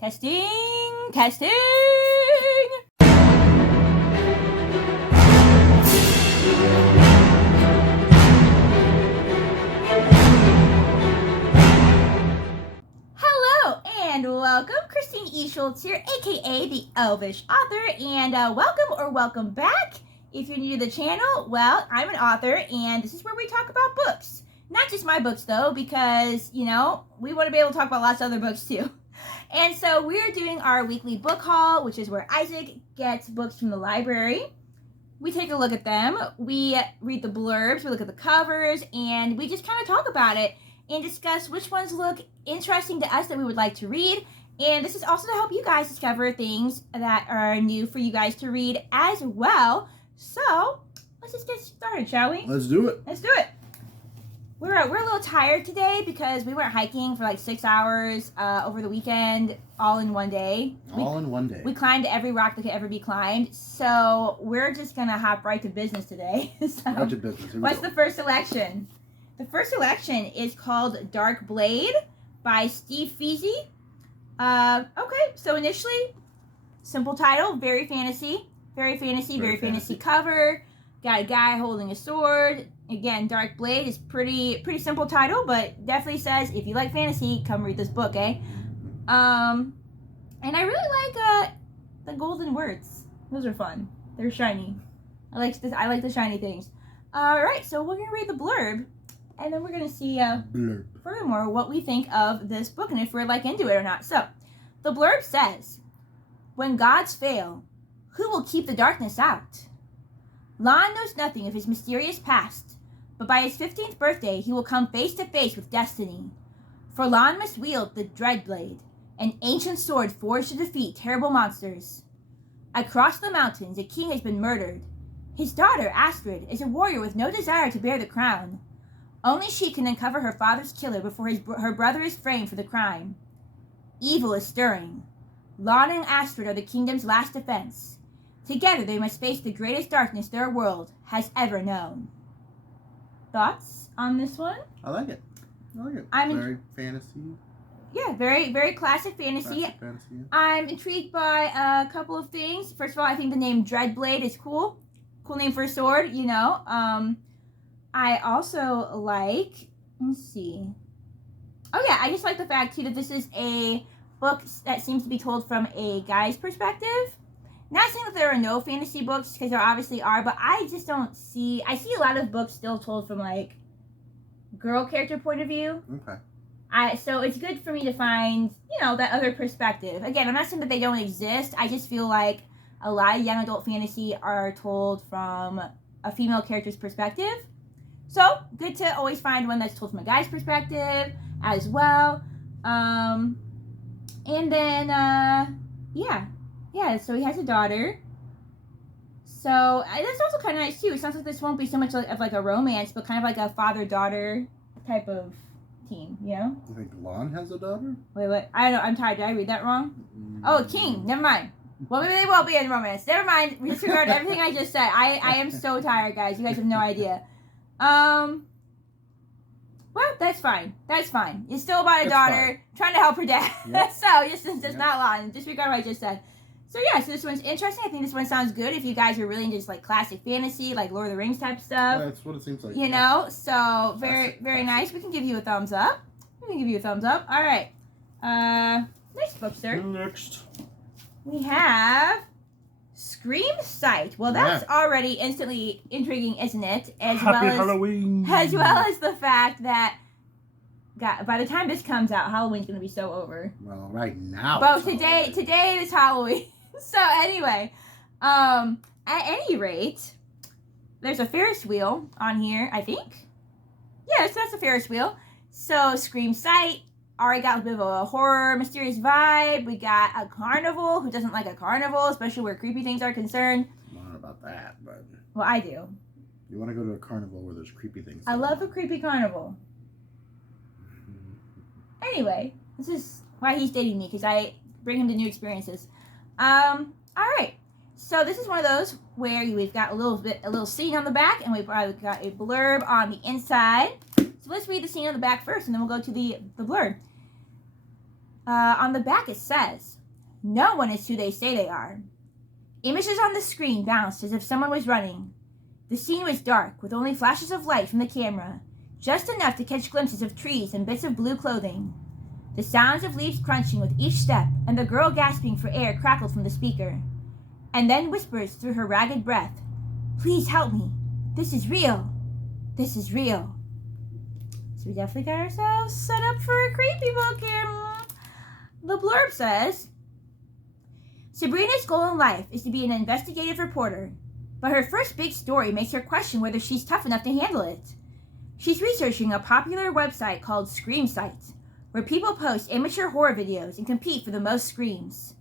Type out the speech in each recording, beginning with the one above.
Testing, testing. Hello and welcome. Christine E. Schulze here, aka the Elvish Author, and welcome back. If you're new to the channel, well, I'm an author, and this is where we talk about books. Not just my books, though, because, we want to be able to talk about lots of other books, too. And so we're doing our weekly book haul, which is where Isaac gets books from the library. We take a look at them, we read the blurbs, we look at the covers, and we just kind of talk about it and discuss which ones look interesting to us that we would like to read. And this is also to help you guys discover things that are new for you guys to read as well. So, let's just get started, shall we? Let's do it. Let's do it. We're a little tired today because we went hiking for like 6 hours over the weekend, all in one day. We climbed every rock that could ever be climbed. So we're just going to hop right to business today. Right to business. What's the first selection? The first selection is called Dark Blade by Steve Feasey. Okay, so initially, simple title, very fantasy cover. Got a guy holding a sword. Again, Dark Blade is pretty simple title, but definitely says if you like fantasy, come read this book, eh? And I really like the golden words. Those are fun. They're shiny. I like the shiny things. All right, so we're gonna read the blurb, and then we're gonna see furthermore what we think of this book and if we're like into it or not. So, the blurb says, "When gods fail, who will keep the darkness out? Lon knows nothing of his mysterious past, but by his 15th birthday he will come face to face with destiny. For Lon must wield the Dreadblade, an ancient sword forged to defeat terrible monsters. Across the mountains a king has been murdered. His daughter, Astrid, is a warrior with no desire to bear the crown. Only she can uncover her father's killer before her brother is framed for the crime. Evil is stirring. Lon and Astrid are the kingdom's last defense. Together they must face the greatest darkness their world has ever known." Thoughts on this one? I like it. Very fantasy. Yeah, very classic fantasy. I'm intrigued by a couple of things. First of all, I think the name Dreadblade is cool. Cool name for a sword, I also like, let's see. Oh yeah, I just like the fact too that this is a book that seems to be told from a guy's perspective. Not saying that there are no fantasy books, because there obviously are, but I just don't see... I see a lot of books still told from, like, girl character point of view. Okay. So it's good for me to find, that other perspective. Again, I'm not saying that they don't exist. I just feel like a lot of young adult fantasy are told from a female character's perspective. So, good to always find one that's told from a guy's perspective as well. And then, so he has a daughter. So that's also kind of nice too. It sounds like this won't be so much of like a romance, but kind of like a father-daughter type of team, You think Lon has a daughter? Wait. I don't know. I'm tired. Did I read that wrong? Oh, king. Never mind. Well, maybe they will be in romance. Never mind. Disregard everything I just said. I am so tired, guys. You guys have no idea. Well, that's fine. It's still about a daughter trying to help her dad. Yep. So, just not Lon. Disregard what I just said. So, yeah, so this one's interesting. I think this one sounds good if you guys are really into just, like, classic fantasy, like Lord of the Rings type stuff. Yeah, that's what it seems like. So, very nice. We can give you a thumbs up. All right. Next book, sir. Next. We have Scream Sight. Well, that's already instantly intriguing, isn't it? Happy Halloween. As well as the fact that by the time this comes out, Halloween's going to be so over. Well, right now. But today is Halloween. So anyway, at any rate, there's a Ferris wheel on here, I think. Yeah, so that's a Ferris wheel. So Scream Sight. Already got a bit of a horror, mysterious vibe. We got a carnival. Who doesn't like a carnival, especially where creepy things are concerned? I don't know about that, but... Well, I do. You want to go to a carnival where there's creepy things. I love a creepy carnival. Anyway, this is why he's dating me, because I bring him to new experiences. Alright. So this is one of those where we've got a little scene on the back, and we've got a blurb on the inside. So let's read the scene on the back first, and then we'll go to the blurb. On the back it says, "No one is who they say they are." Images on the screen bounced as if someone was running. The scene was dark, with only flashes of light from the camera, just enough to catch glimpses of trees and bits of blue clothing. The sounds of leaves crunching with each step and the girl gasping for air crackled from the speaker. And then whispers through her ragged breath, "Please help me. This is real. This is real." So we definitely got ourselves set up for a creepy book here. The blurb says, Sabrina's goal in life is to be an investigative reporter, but her first big story makes her question whether she's tough enough to handle it. She's researching a popular website called Scream Site, where people post amateur horror videos and compete for the most screams.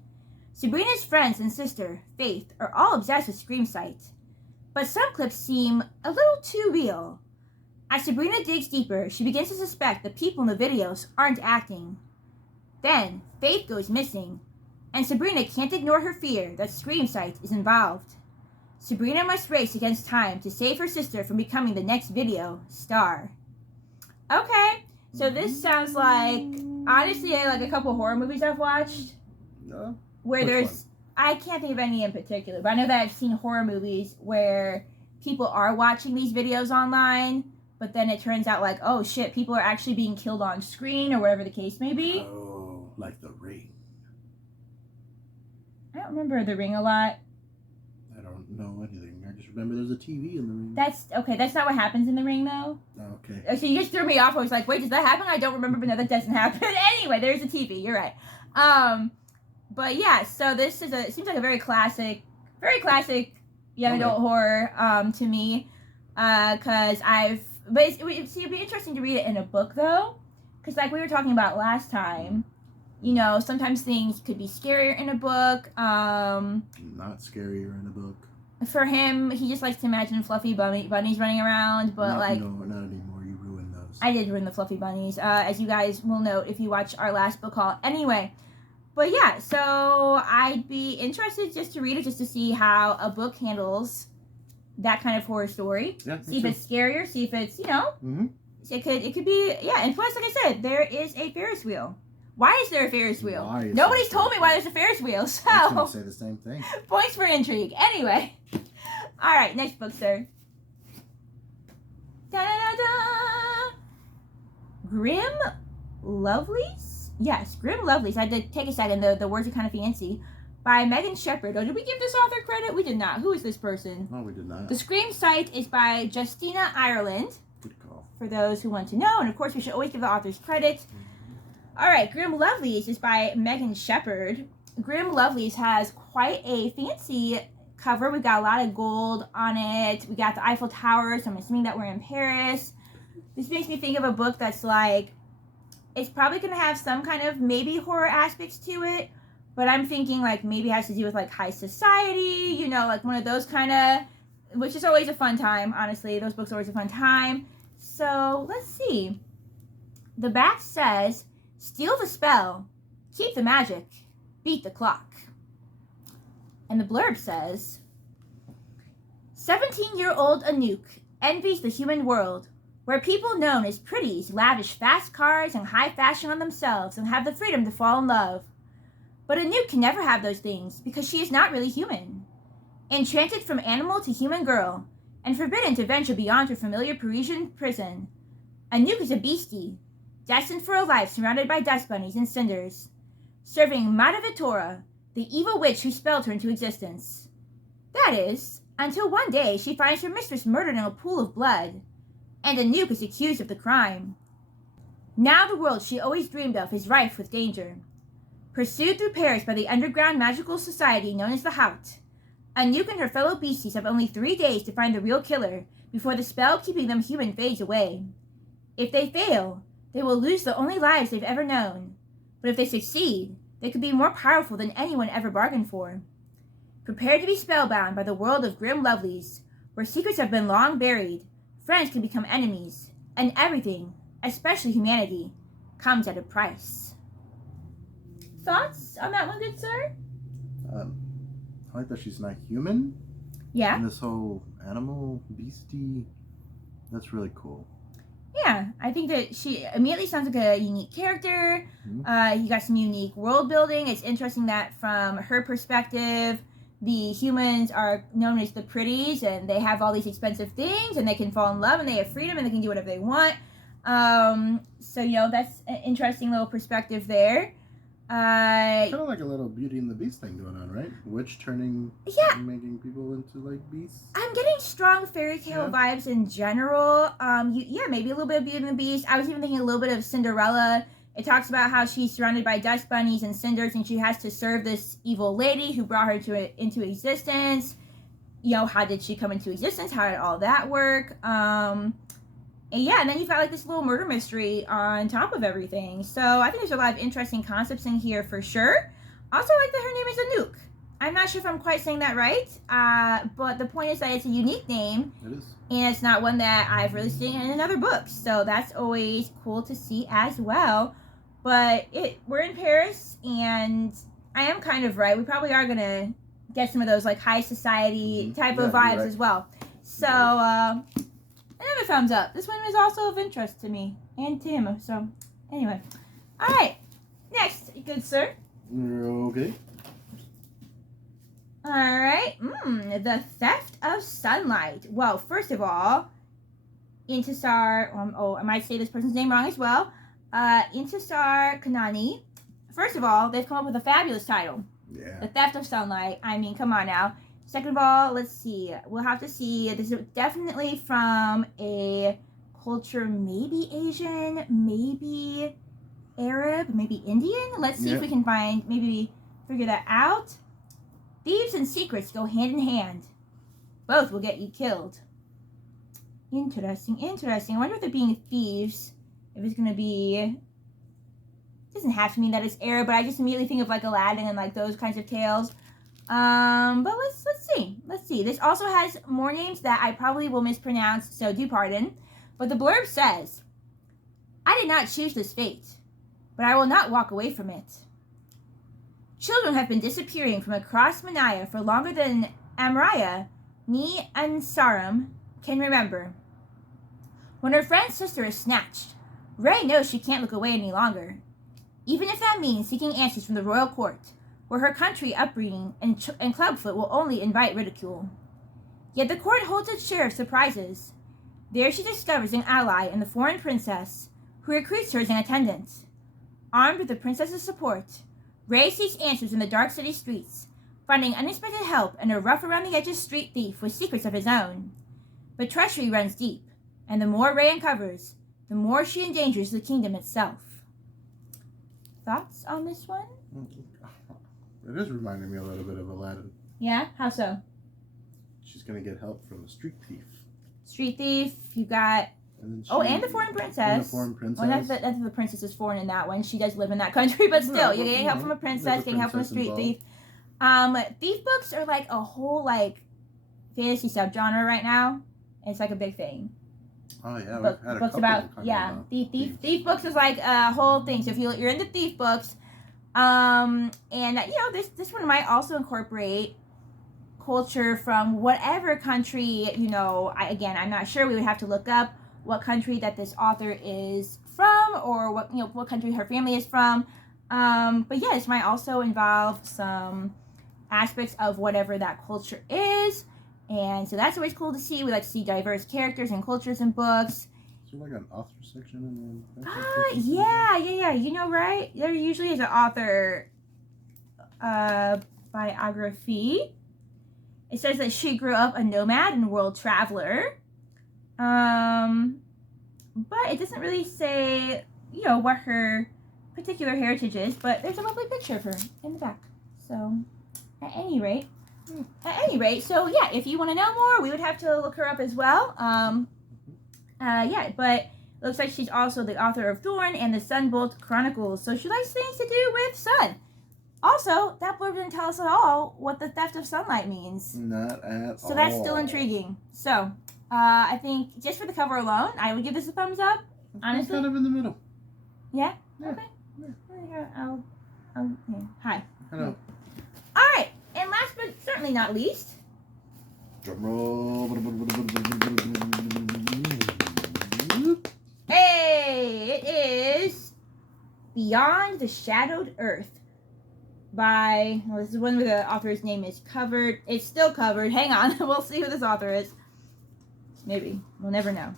Sabrina's friends and sister, Faith, are all obsessed with Scream Site, but some clips seem a little too real. As Sabrina digs deeper, she begins to suspect the people in the videos aren't acting. Then, Faith goes missing, and Sabrina can't ignore her fear that Scream Site is involved. Sabrina must race against time to save her sister from becoming the next video star. Okay, so this sounds like, honestly, like a couple horror movies I've watched. No. Where Which there's, one? I can't think of any in particular, but I know that I've seen horror movies where people are watching these videos online, but then it turns out like, oh shit, people are actually being killed on screen or whatever the case may be. Oh, like The Ring. I don't remember The Ring a lot. I don't know anything. I just remember there's a TV in The Ring. That's not what happens in The Ring though. Okay. So you just threw me off. I was like, wait, does that happen? I don't remember, but no, that doesn't happen. Anyway, there's a TV. You're right. But yeah, so this is it seems like a very classic young adult horror to me, because it'd be interesting to read it in a book though, because like we were talking about last time, you know, sometimes things could be scarier in a book. Not scarier in a book. For him, he just likes to imagine fluffy bunnies running around, but No, like. No, not anymore. You ruined those. I did ruin the fluffy bunnies, as you guys will note if you watch our last book haul. Anyway, but yeah, so I'd be interested just to read it, just to see how a book handles that kind of horror story. Yeah, see if it's scarier, see if it's, you know, it could be, yeah. And plus, like I said, there is a Ferris wheel. Why is there a Ferris wheel? Nobody's told me why there's a Ferris wheel, so. I was going to say the same thing. Points for intrigue. Anyway. All right, next book, sir. Da-da-da-da. Grim Lovelies? Yes, Grim Lovelies. I had to take a second, the words are kind of fancy. By Megan Shepherd. Oh, did we give this author credit? We did not. Who is this person? No, we did not. The Scream Site is by Justina Ireland. Good call. For those who want to know, and of course we should always give the authors credit. All right, Grim Lovelies is by Megan Shepherd. Grim Lovelies has quite a fancy cover. We got a lot of gold on it. We got the Eiffel Tower, so I'm assuming that we're in Paris. This makes me think of a book that's like, it's probably going to have some kind of maybe horror aspects to it, but I'm thinking like maybe it has to do with like high society, you know, like one of those kind of, which is always a fun time, honestly. Those books are always a fun time. So let's see. The back says, steal the spell, keep the magic, beat the clock. And the blurb says, 17-year-old Anouk envies the human world, where people known as pretties lavish fast cars and high fashion on themselves and have the freedom to fall in love. But Anouk can never have those things because she is not really human. Enchanted from animal to human girl, and forbidden to venture beyond her familiar Parisian prison, Anouk is a beastie, destined for a life surrounded by dust bunnies and cinders, serving Madavitora, the evil witch who spelled her into existence. That is, until one day she finds her mistress murdered in a pool of blood, and Anouk is accused of the crime. Now the world she always dreamed of is rife with danger. Pursued through Paris by the underground magical society known as the Hout, Anouk and her fellow beasties have only 3 days to find the real killer before the spell keeping them human fades away. If they fail, they will lose the only lives they've ever known. But if they succeed, they could be more powerful than anyone ever bargained for. Prepare to be spellbound by the world of Grim Lovelies, where secrets have been long buried, friends can become enemies, and everything, especially humanity, comes at a price. Thoughts on that one, good sir? I like that she's not human. Yeah. And this whole animal, beastie, that's really cool. yeah, I think that she immediately sounds like a unique character. Mhm. You got some unique world building. It's interesting that from her perspective, the humans are known as the pretties, and they have all these expensive things, and they can fall in love, and they have freedom, and they can do whatever they want. So that's an interesting little perspective there. Kind of like a little Beauty and the Beast thing going on, right? Witch turning, Yeah. making people into like beasts. I'm getting strong fairy tale vibes in general. Maybe a little bit of Beauty and the Beast. I was even thinking a little bit of Cinderella. It talks about how she's surrounded by dust bunnies and cinders, and she has to serve this evil lady who brought her into existence. How did she come into existence? How did all that work? And then you've got like this little murder mystery on top of everything. So I think there's a lot of interesting concepts in here for sure. Also, I like that her name is Anouk. I'm not sure if I'm quite saying that right, but the point is that it's a unique name. It is. And it's not one that I've really seen in other books. So that's always cool to see as well. But we're in Paris, and I am kind of right. We probably are going to get some of those like high society type of vibes as well. So, another thumbs up. This one is also of interest to me and Tim. So, anyway. All right. Next, good sir. Okay. All right. The Theft of Sunlight. Well, first of all, Intisar. I might say this person's name wrong as well. Intisar Kanani. First of all, they've come up with a fabulous title. Yeah. The Theft of Sunlight. I mean, come on now. Second of all, let's see. We'll have to see. This is definitely from a culture, maybe Asian, maybe Arab, maybe Indian. Let's see if we can maybe figure that out. Thieves and secrets go hand in hand. Both will get you killed. Interesting. I wonder if they're being thieves. If it's going to be... It doesn't have to mean that it's Arab, but I just immediately think of like Aladdin and like those kinds of tales. But let's see. This also has more names that I probably will mispronounce, so do pardon. But the blurb says, I did not choose this fate, but I will not walk away from it. Children have been disappearing from across Manaya for longer than Amraya, Ni and Saram can remember. When her friend's sister is snatched, Ray knows she can't look away any longer, even if that means seeking answers from the royal court, where her country upbringing and clubfoot will only invite ridicule. Yet the court holds its share of surprises. There she discovers an ally in the foreign princess, who recruits her as an attendant. Armed with the princess's support, Ray seeks answers in the dark city streets, finding unexpected help in a rough-around-the-edges street thief with secrets of his own. But treachery runs deep, and the more Ray uncovers, the more she endangers the kingdom itself. Thoughts on this one? It is reminding me a little bit of Aladdin. Yeah? How so? She's going to get help from a street thief. Street thief, you got... And the foreign princess. And the foreign princess. Well, that's the princess is foreign in that one. She does live in that country, but still, you're getting help from a princess, getting help from a street thief. Thief books are like a whole like fantasy subgenre right now. It's like a big thing. Oh yeah, books about thief books is like a whole thing. So if you're into thief books, this one might also incorporate culture from whatever country. I'm not sure. We would have to look up what country that this author is from, or what country her family is from. But yeah, this might also involve some aspects of whatever that culture is. And so that's always cool to see. We like to see diverse characters and cultures in books. Is there like an author section in there? Yeah. Right? There usually is an author biography. It says that she grew up a nomad and world traveler. But it doesn't really say, what her particular heritage is, but there's a lovely picture of her in the back. So, at any rate, so yeah, if you want to know more, we would have to look her up as well. But it looks like she's also the author of Thorn and the Sunbolt Chronicles, so she likes things to do with sun. Also, that blurb didn't tell us at all what the Theft of Sunlight means. Not at all. So that's still intriguing. So, I think just for the cover alone, I would give this a thumbs up. Honestly, kind of in the middle. Yeah. Yeah. Okay. Yeah. Hi. Hello. All right, and last but certainly not least. Drum roll. Hey, Beyond the Shadowed Earth by, well, this is one where the author's name is covered. It's still covered. Hang on. We'll see who this author is. Maybe. We'll never know.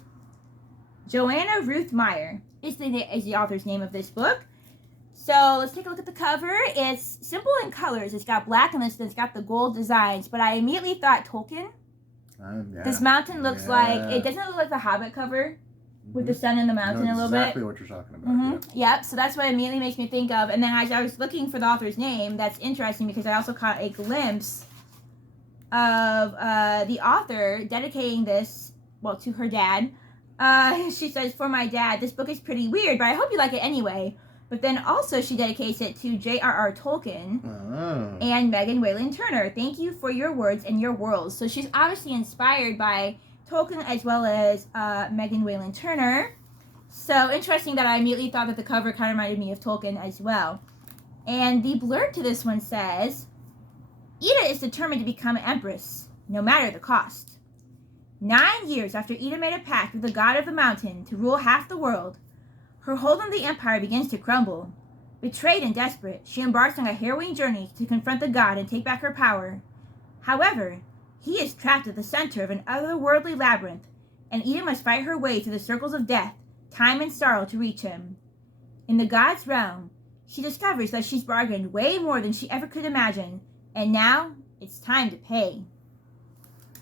Joanna Ruth Meyer is the author's name of this book. So let's take a look at the cover. It's simple in colors. It's got black and it's got the gold designs. But I immediately thought Tolkien. Yeah. This mountain looks like, it doesn't look like the Hobbit cover with the sun and the mountain a little exactly bit. what you're talking about. Yep, so that's what it immediately makes me think of. And then as I was looking for the author's name, that's interesting because I also caught a glimpse of the author dedicating this, well, to her dad. She says, "For my dad, this book is pretty weird, but I hope you like it anyway." But then also she dedicates it to J.R.R. Tolkien and Megan Whalen Turner. Thank you for your words and your worlds. So she's obviously inspired by Tolkien as well as Megan Whalen Turner. So interesting that I immediately thought that the cover kind of reminded me of Tolkien as well. And the blurb to this one says, Ida is determined to become an empress, no matter the cost. 9 years after Ida made a pact with the god of the mountain to rule half the world, her hold on the empire begins to crumble. Betrayed and desperate, she embarks on a harrowing journey to confront the god and take back her power. However, he is trapped at the center of an otherworldly labyrinth, and Ida must fight her way through the circles of death, time, and sorrow to reach him. In the god's realm, she discovers that she's bargained way more than she ever could imagine, and now it's time to pay.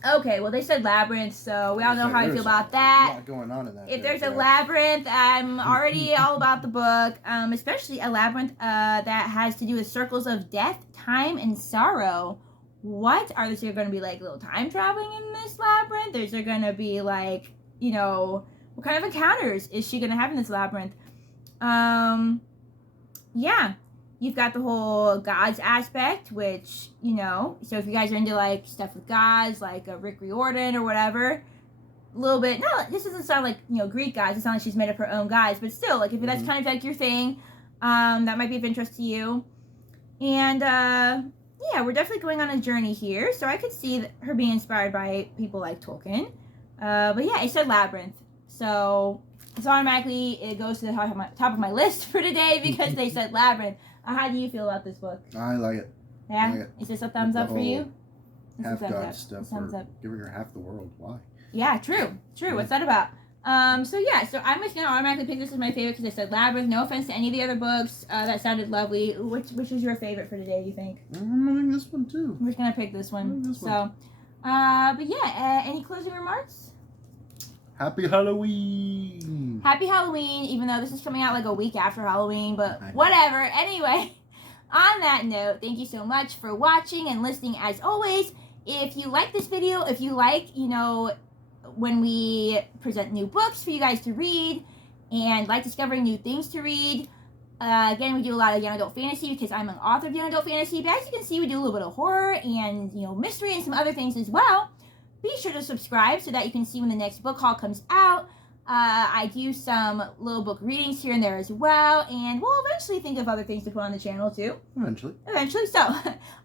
Okay, well, they said labyrinth, so we all know how I feel about that. A lot going on in that. If there's a labyrinth, I'm already all about the book, especially a labyrinth that has to do with circles of death, time, and sorrow. What? Are there going to be, like, little time traveling in this labyrinth? Is there going to be, like, you know, what kind of encounters is she going to have in this labyrinth? Yeah. You've got the whole gods aspect, which, you know, so if you guys are into, like, stuff with gods, like Rick Riordan or whatever, a little bit, no, this doesn't sound like, you know, Greek gods. It sounds like she's made up her own gods, but still, like, if that's kind of like your thing, that might be of interest to you. And, yeah, we're definitely going on a journey here, so I could see her being inspired by people like Tolkien. But yeah, it said labyrinth, so automatically it goes to the top of my list for today because they said labyrinth. How do you feel about this book? I like it. Yeah? I like it. Is this a thumbs up for you? Half god stuff. Thumbs up. Giving her half the world. Why? Yeah, true. What's that about? So yeah, so I'm just gonna automatically pick this as my favorite because I said labyrinth. No offense to any of the other books that sounded lovely. Which is your favorite for today? You think? I'm gonna pick this one too. We're just gonna pick this one. But yeah, any closing remarks? Happy Halloween! Happy Halloween, even though this is coming out like a week after Halloween, but whatever. Anyway, on that note, thank you so much for watching and listening as always. If you like this video, if you like, you know, when we present new books for you guys to read and like discovering new things to read, again, we do a lot of young adult fantasy because I'm an author of young adult fantasy, but as you can see, we do a little bit of horror and, you know, mystery and some other things as well. Be sure to subscribe so that you can see when the next book haul comes out. I do some little book readings here and there as well, and we'll eventually think of other things to put on the channel too. Eventually. So,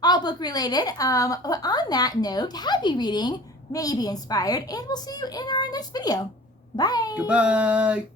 all book related. But on that note, happy reading. May you be inspired, and we'll see you in our next video. Bye. Goodbye.